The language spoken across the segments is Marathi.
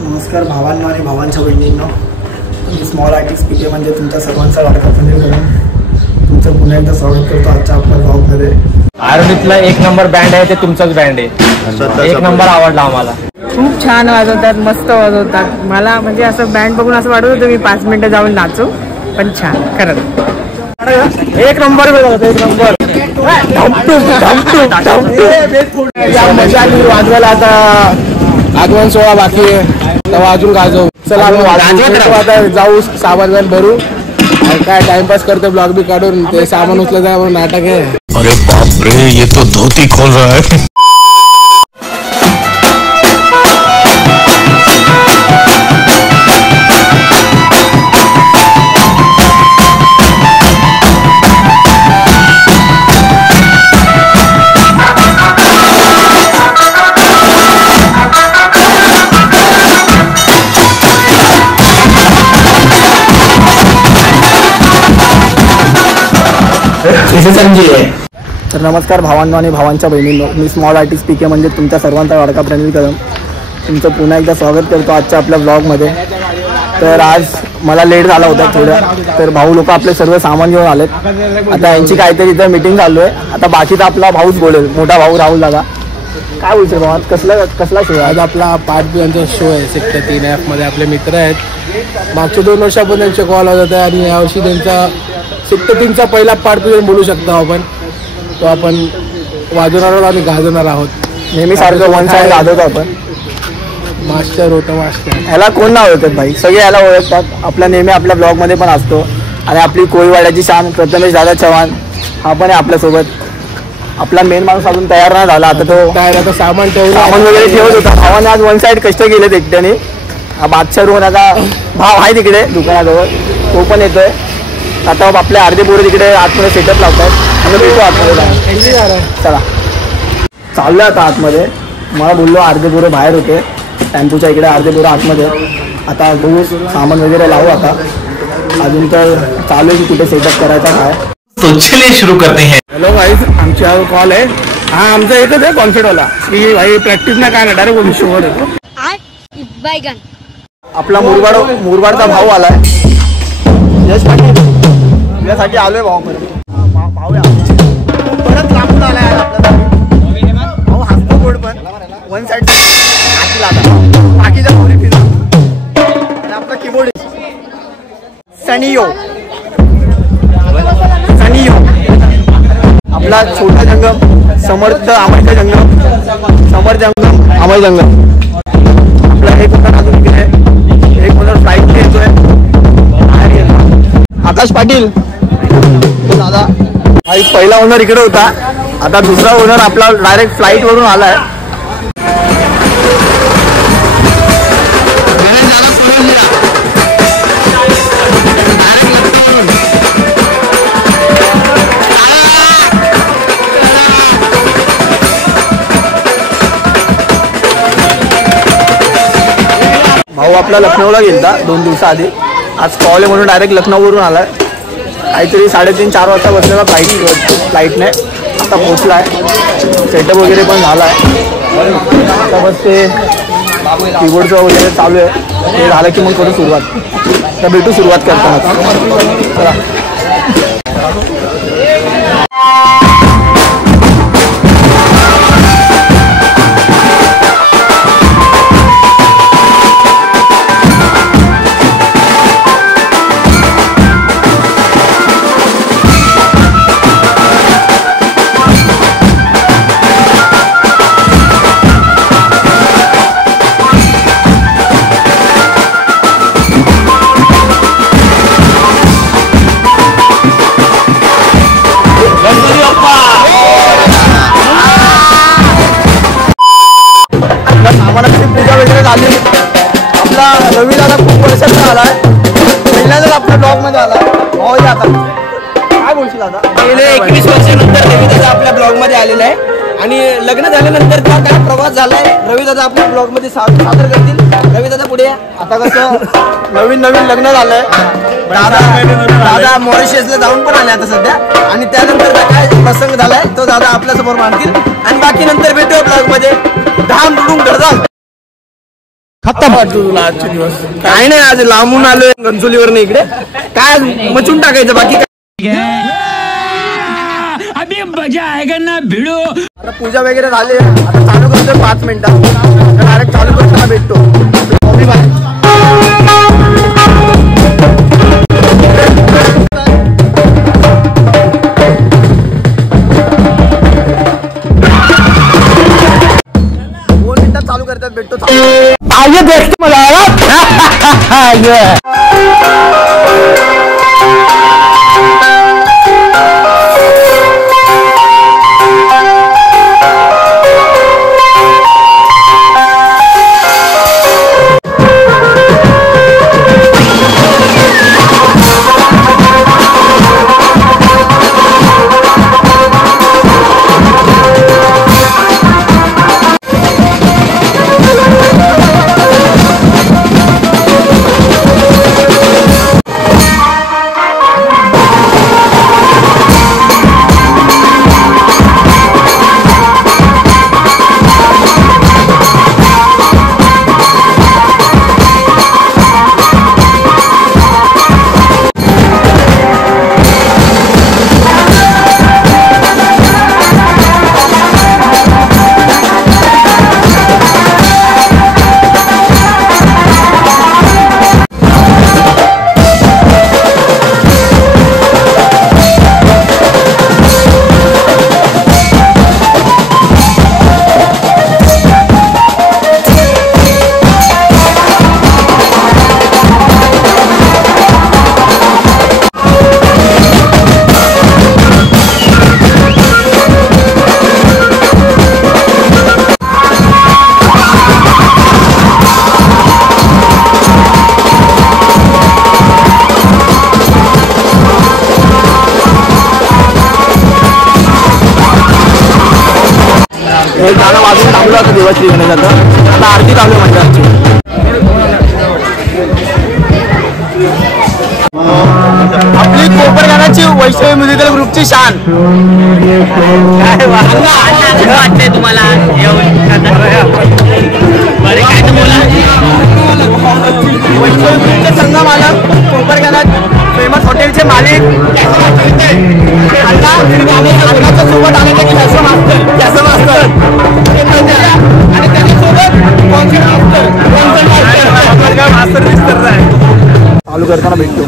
नमस्कार भावांनो आणि भावांच्या बहिणींनो, मी स्मॉल आर्टिस्ट पीके म्हणजे तुमच्या सर्वांचा लाडका संजय कदम तुमचं पुन्हा एकदा स्वागत करतो आजच्या आपल्या ब्लॉगमध्ये। आर्मीतला एक नंबर बँड आहे ते तुमचाच बँड आहे, एक नंबर आवडला आम्हाला। खूप छान वाजवतात, मस्त वाजवतात। मला म्हणजे असं बँड बघून असं वाटत होतं मी 5 मिनिटं जाऊन नाचू, पण छान खरंच एक नंबर एक नंबर मजा आली वाजवायला। आता आगमन सोहळा बाकी आहे, तेव्हा अजून गाजवू। चला आता जाऊ, सामान भरू, काय टाइमपास करते ब्लॉग बी काढून ते सामान उचलं जाय म्हणून नाटक आहे। अरे बाप रे, ये तो धोती खोल रहा है। तर नमस्कार भावांनो आणि भावांच्या बहिणींनो, मी स्मॉल आर्टिस्ट पीके म्हणजे तुमच्या सर्वांचा लाडका प्रणिल कदम तुमचं पुन्हा एकदा स्वागत करतो आजच्या आपल्या ब्लॉगमध्ये। तर आज मला लेट झाला होता थोडं, तर भाऊ लोक आपले सर्व सामान घेऊन आलेत। आता यांची काहीतरी इथं मीटिंग चालू आहे। आता बाकीचा आपला भाऊच बोलेल, मोठा भाऊ राहुल दादा। काय बोलतो भाऊ, कसला शो? आज आपला पार्टचा शो आहे सेक्टर 3F मध्ये। आपले मित्र आहेत, मागच्या 2 वर्षापासून त्यांचे कॉल होत आहे आणि यावर्षी त्यांचा सेक्टर 3चा पहिला पार्ट बोलू शकतो आपण। तो आपण वाजवणार आहोत आणि गाजवणार आहोत। नेहमी सारखं वन साइड गाजवतो आपण। मास्टर होतं मास्टर, ह्याला कोण नाव ओळखतात भाई? सगळे याला ओळखतात। आपला नेहमी आपल्या ब्लॉगमध्ये पण असतो आणि आपली कोळीवाड्याची शान प्रथमेश दादा चव्हाण हा पण आहे आपल्यासोबत। आपला मेन माणूस अजून तयार नाही झाला, आता तो काय आता सामान वगैरे ठेवत होता। भावाने आज वन साइड कष्ट केलेत एकट्याने। हा बादशाह रोहन आता भाव आहे तिकडे दुकानाजवळ, तो पण येतोय। आता आपले अर्धे पोरं तिकडे आतमध्ये सेटअप लावतात आणि भेटू आतमध्ये। चला चाललं आता आतमध्ये। मला बोललो अर्धे पोरं बाहेर होते टेम्पूच्या इकडे, अर्धे पोरं आतमध्ये। आता बघू, सामान वगैरे लावू। आता अजून तर चालू आहे की कुठे सेटअप करायचा काय। तो चलिए शुरू करते हैं। हॅलो गाईज, आमच्या कॉल आहे। हा आमचा एकच आहे कॉन्फिडवाला की भाई प्रॅक्टिस ना काय ना डायरेक्ट बोलू शोवर येतो। आपला मुरबाडचा भाऊ आलाय, यश पाटील। तुझ्यासाठी आलोय भाऊ, भाऊ परत लांबून आलाय आपल्यासाठी। भाऊ हसतो गोड पण वन साइड बाकीच्या पोरी फिरतो। आणि आपला कीबोर्ड सनियो आपला छोटा जंगम समर्थ अमय जंगम अमय जंगम। आपला एक होता अजून इकडे, एक होता फ्लाईट येतोय आकाश पाटील दादा। पहिला ओनर इकडे होता, आता दुसरा ओनर आपला डायरेक्ट फ्लाईट वरून आलाय। भाऊ आपला लखनौला गेलता 2 दिवसाआधी, आज कॉल आहे म्हणून डायरेक्ट लखनौवरून आलाय। काहीतरी 3:30-4 वाजता बसलेला फ्लाईटने, आता पोचला आहे। सेटअप वगैरे पण झाला आहे। आता बस ते कीबोर्डचं वगैरे चालू आहे, ते झालं की मग करू सुरुवात। तर भेटू सुरुवात करताना। पूजा वगैरे झाली। आपला रवी दादा खूप वर्षाचा आलाय, पहिल्यांदाच आपल्या ब्लॉग मध्ये आलाय। भाऊ आता काय बोलशील? आता गेले 21 वर्षानंतर रवी दादा आपल्या ब्लॉग मध्ये आलेला आहे आणि लग्न झाल्यानंतर काय प्रवास झालाय रवी दादा आपल्या ब्लॉग मध्ये सादर करतील। रवी दादा पुढे आता कसं नवीन लग्न झालंय, दादा मॉरिशसला जाऊन पण आले आता सध्या आणि त्यानंतर काय प्रसंग झालाय तो दादा आपल्या समोर मांडतील आणि बाकी नंतर भेटूया ब्लॉग मध्ये। धाम रुडून धडधाम। खतम वाटतो तुला आजचे दिवस? काय नाही, आज लांबून आलोय घनसोलीवर इकडे, काय मचून टाकायचं बाकी काय. अभी मजा आएगा ना भिडो. आता पूजा वगैरे झाली, आता चालू करतोय 5 मिनिटात, डायरेक्ट चालू करताना भेटतो. चालू करतात भेटतो. आइए देखते मला गाणं वाजून थांबलो होतं देवाश्री गणेशाचं. आता आरती चालू आहे मंडळाची. आपली कोपरगावाची वैष्णवी म्युझिकल ग्रुपची शान. काय वाटतंय तुम्हाला वैष्णवी ग्रुपचे संघ मालक, कोपरगावात फेमस हॉटेलचे मालिक, अन्नाच्या सोबत आले की कॅसो मास्तर आणि त्याच्यासोबत मास्टर दिसत आहे. चालू करताना भेटतो.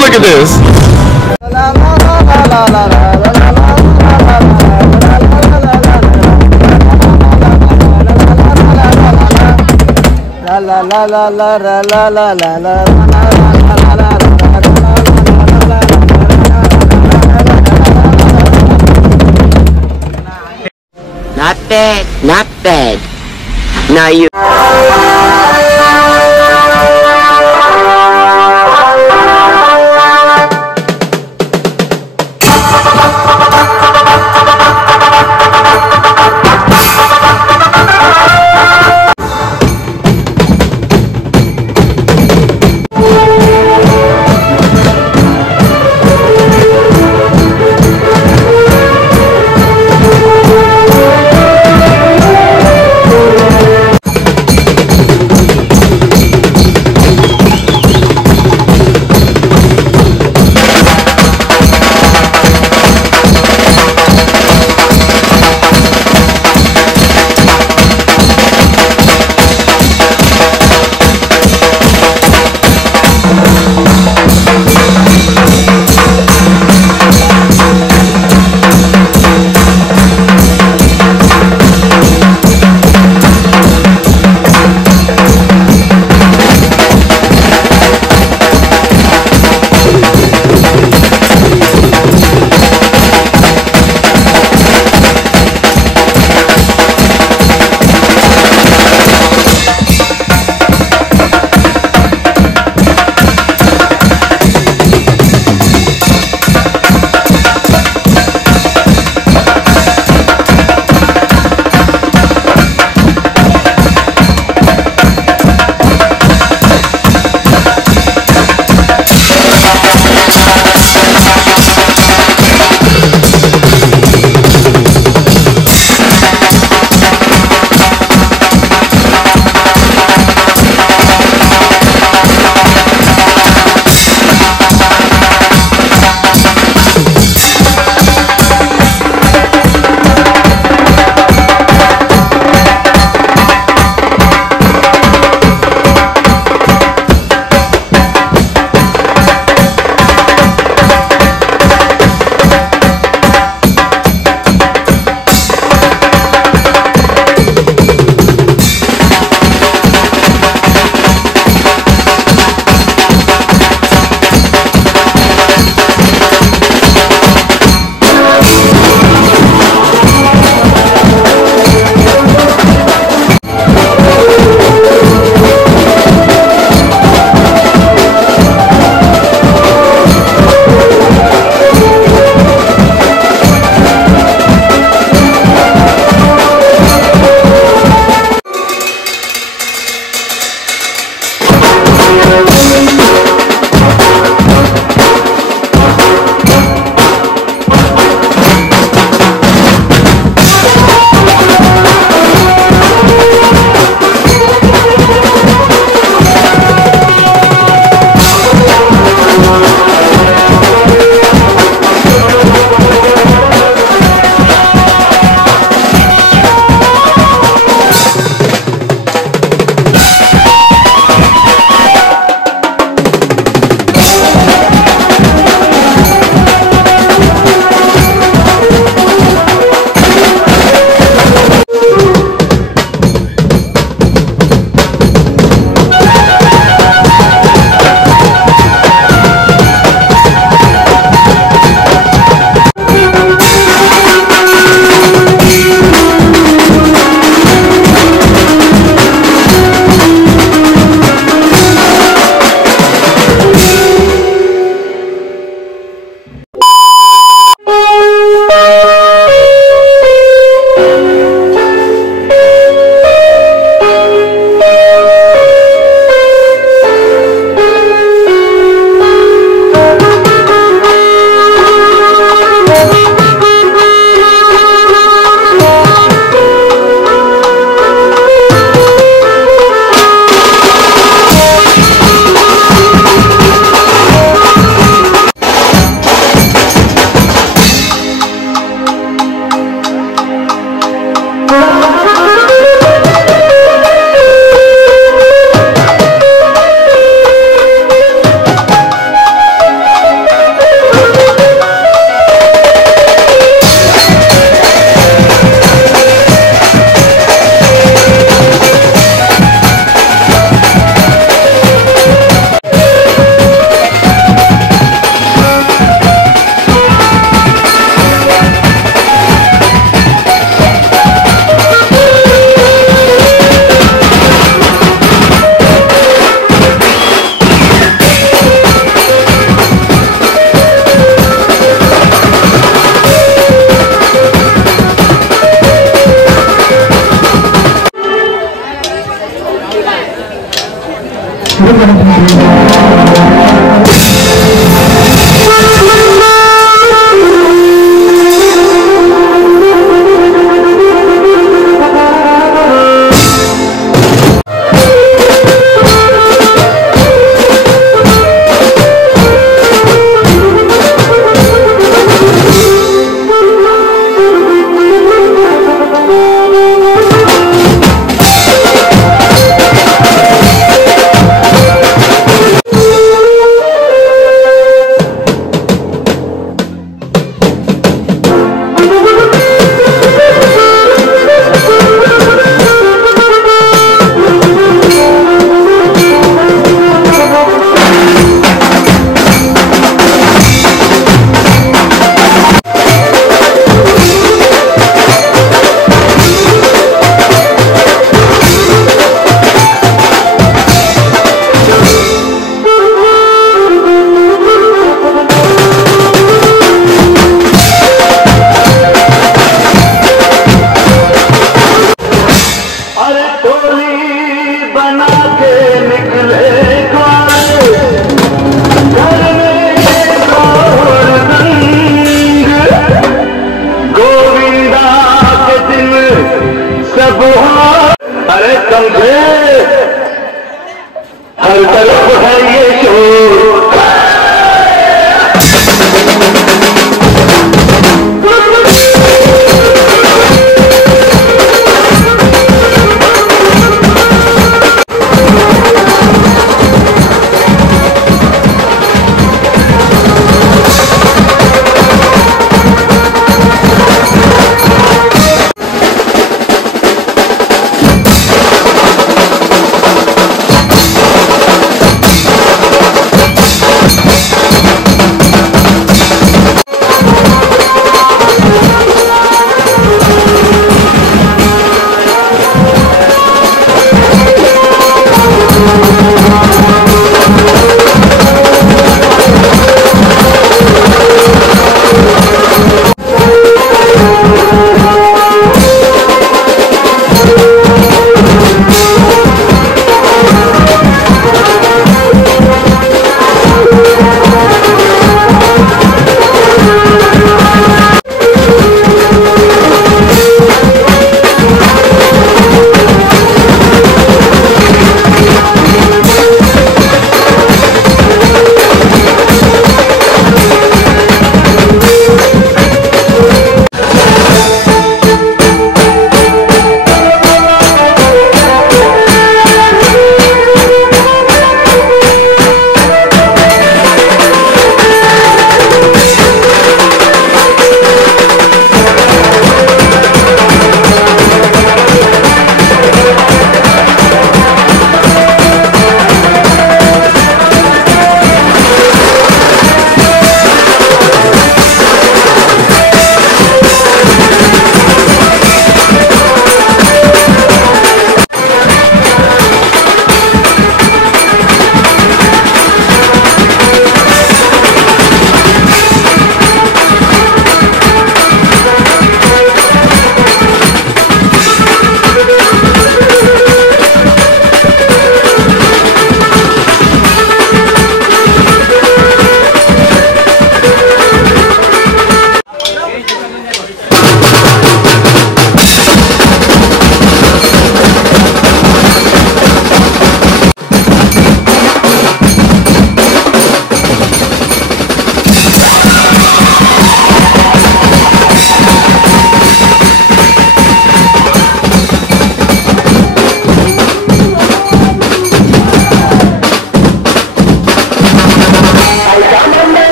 Look at this. Not bad, not bad. Now you.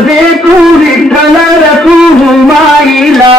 देखू विठ्ठल रखू माईला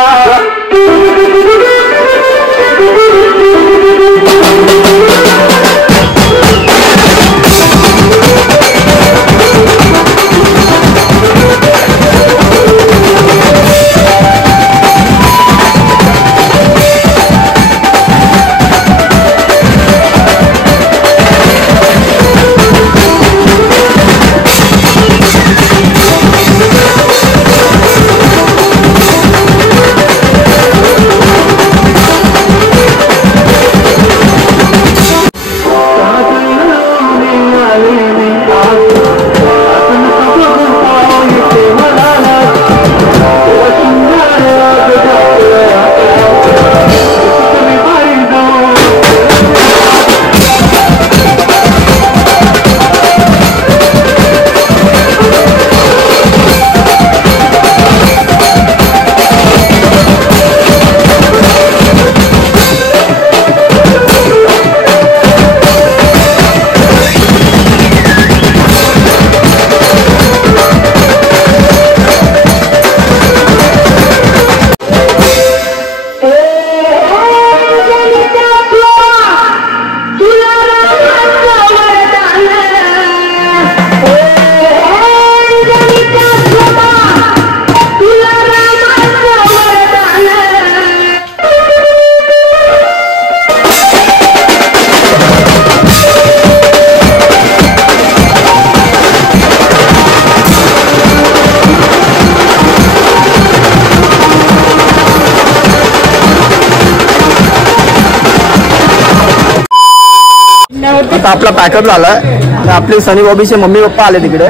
आता आपला पॅकअप झालाय आणि आपले सनी बॉबीचे मम्मी पप्पा आले तिकडे.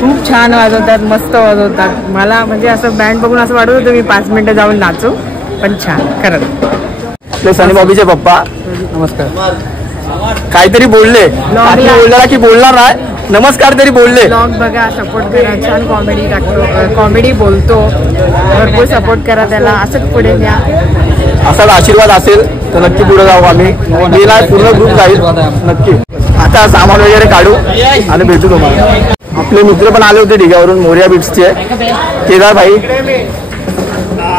खूप छान वाजवतात, मस्त वाजवतात. मला म्हणजे असं बँड बघून असं वाटत होतं मी 5 मिनिटं जाऊन नाचू, पण छान खरंच. आपले सनी बॉबीचे पप्पा नमस्कार. काहीतरी बोलले, बोलला की बोलणार नाही, नमस्कार तरी बोलले. ब्लॉग बघा, सपोर्ट करा, छान कॉमेडी टाकतो, कॉमेडी बोलतो, भरपूर सपोर्ट करा त्याला, असंच पुढे न्या. असाच आशीर्वाद असेल तर नक्की पुढे जाऊ आम्ही. पूर्ण ग्रुप जाईल नक्की. आता सामान वगैरे काढू आणि भेटू तुम्हाला. आपले मित्र पण आले होते ढिग्यावरून, मोरिया बिट्सचे केदार भाई,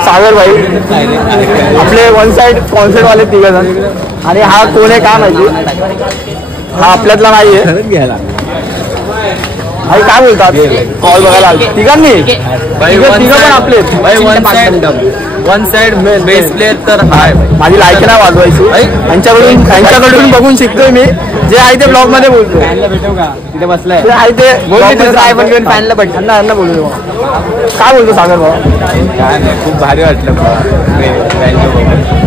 सागर भाई, आपले वन साइड कॉन्सर्ट वाले 3 जण. आणि हा कोण आहे काय माहिती, हा आपल्यातला नाहीये. भाई काय बोलतात, कॉल बघायला तिघांनी तिघं पण आपले वन साइड बेस प्लेयर तर हाय. माझी लायकी नाही वाजवायची, यांच्याकडून बघून शिकतोय मी. जे आहे ते ब्लॉग मध्ये बोलतो, तिथे बसलाय जे आहे ते फॅनला बटन बोलतो. काय बोलतो सागर भाऊ? काय नाही, खूप भारी वाटलं.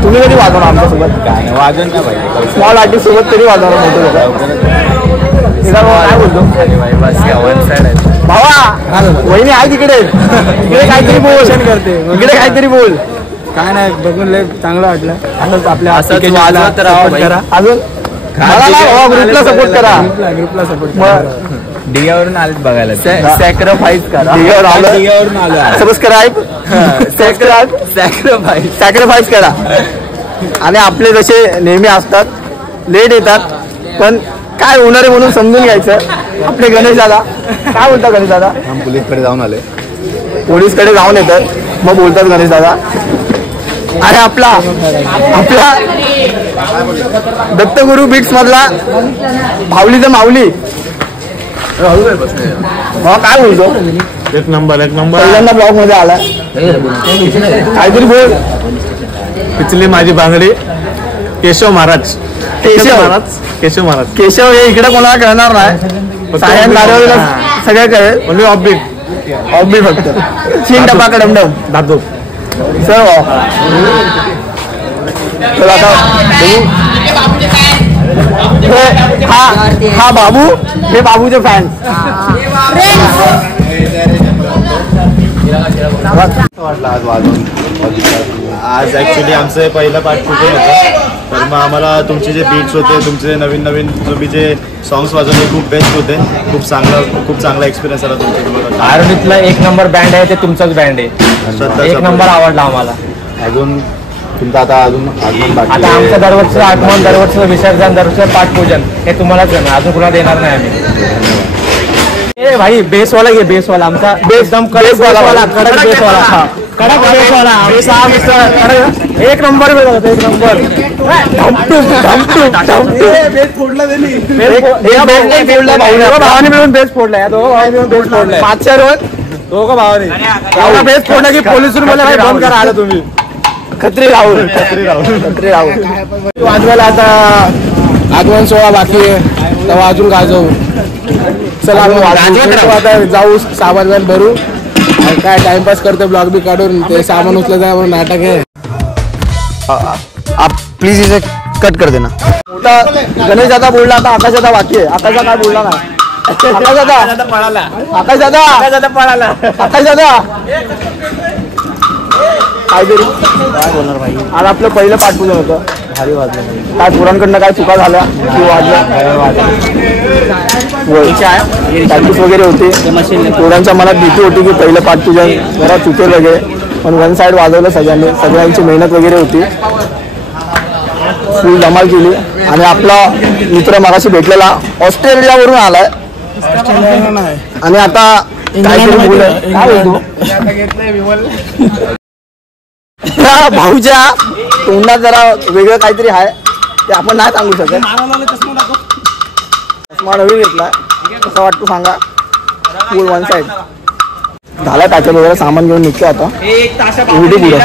तुम्ही कधी वाजवणार आमच्यासोबत? काय वाजून नाही पाहिजे, स्मॉल आर्टिस्ट सोबत तरी वाजवणार मोठं. काय बोलतो वन साइड आहे. भावा वहिनी आहे तिकडे, इकडे काहीतरी बोल करते, इकडे काहीतरी बोल. काय नाही, बघून लय चांगलं वाटलं. असंच आपल्या वाजवत राहा करा. अजून ग्रुपला सपोर्ट करा, ग्रुपला सपोर्ट मग डिग्यावरून आलेत बघायला. सॅक्रिफाईस करा. डिग्यावरून आलो. सबस्क्राईब सॅक्रिफाईस करा. आणि आपले जसे नेहमी असतात, लेट येतात, पण काय होणार आहे म्हणून समजून घ्यायचं. आपले गणेश दादा काय बोलतात? गणेश दादा पोलीसकडे जाऊन आले, पोलीसकडे जाऊन येतात मग बोलतात गणेश दादा. आणि आपला दत्तगुरु बिट्स मधला भावलीचा माऊली काय बोलतो? एक नंबर पहिल्यांदा ब्लॉग मध्ये आला. काहीतरी बोल. पिचली माझी बांगडी. केशव महाराज केशव हे इकडे कोणाला कळणार नाही, सायन गाडीवर सगळं कळेल. म्हणजे ऑफबीट फक्त चीन डबा कडमडम धातू सर. चला आता हा बाबू, हे बाबूचे फॅन. आज ॲक्च्युली आमचं पहिलं पार्ट कुठे होतं, तर मग आम्हाला तुमचे जे बीट्स होते, तुमचे नवीन तुम्ही जे सॉंग्स वाजवले खूप बेस्ट होते. खूप चांगला एक्सपिरियन्स आला तुमचा. आरोनीतला 1 नंबर बँड आहे ते तुमचाच बँड आहे. 1 नंबर आवडला आम्हाला. अजून तुमचं आता अजून बाकी आता आमचं दरवर्षीचं आगमन, दरवर्षीचं विसर्जन, दरवर्षीचं पाठपूजन हे तुम्हालाच देणार, अजून कुणाला देणार नाही आम्ही. ए भाई बेसवाला घे बेसवाला आमचा एकदम बेसवाला कडक बेसवाला कडक बेसवाला एक नंबर एक नंबर भावाने मिळून बेस फोडलाय दोघं भावाने मिळून बेस फोडलाय 5 रोज दोघं भावाने एवढा बेस फोडला की पोलिसून बोला भाई बंद करा आला तुम्ही खत्री राहुल वाजवायला आता आगमन सोहळा बाकी आहे तेव्हा अजून गाजवू चला आता जाऊ सामान भरू काय टाइमपास करते ब्लॉग बी काढून ते सामान उचलं जाय म्हणून नाटक आहे आप प्लीज इसे कट कर देना मोठा गणेश दादा बोलला आता आकाश दादा बाकी आहे आकाश दादा काय बोलला नाही आकाश दादा काहीतरी काय बोलणार भाई आज आपलं पहिलं पाठपूजन होतं भारी वाजलं काय पोरांकडनं काय चुका झाल्या की वाजलं प्रॅक्टिस वगैरे होती पोरांच्या मनात भीती होती की पहिलं पाठपूजन जरा चुकेल वगैरे पण वन साईड वाजवलं सगळ्यांची मेहनत वगैरे होती फुल धमाल केली आणि आपला मित्र मगाशी भेटलेला ऑस्ट्रेलियावरून आलाय आणि आता भाऊच्या तोंडात जरा वेगळं काहीतरी आहे ते आपण नाही सांगू शकत चष्मा नवीन घेतला कसं वाटतं सांगा फुल वन साईड झाला पॅकेज वगैरे सामान घेऊन निघतो आता व्हिडिओ पुढं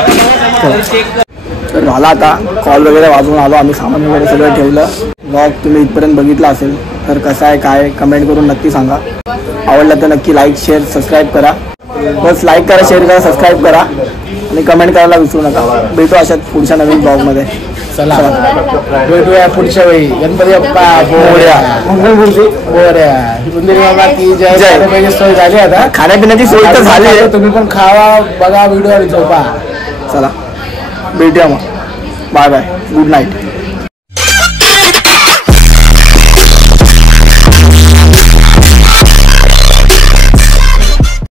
तर झाला आता कॉल वगैरे वाजवून आलो आम्ही सामान वगैरे सगळं ठेवलं ब्लॉग तुम्ही इथपर्यंत बघितला असेल तर कसं आहे काय कमेंट करून नक्की सांगा आवडलं तर नक्की लाईक शेअर सबस्क्राईब करा बस लाईक करा शेअर करा सबस्क्राईब करा आणि कमेंट करायला विसरू नका भेटू अशाच पुढच्या नवीन ब्लॉगमध्ये चला भेटूया पुढच्या वेळी गणपती बाप्पा जय सोय झाली आता खाण्यापिण्याची सोय तर झाली आहे तुम्ही पण खावा बघा व्हिडिओ आणि झोपा चला भेटूया मग बाय बाय गुड नाईट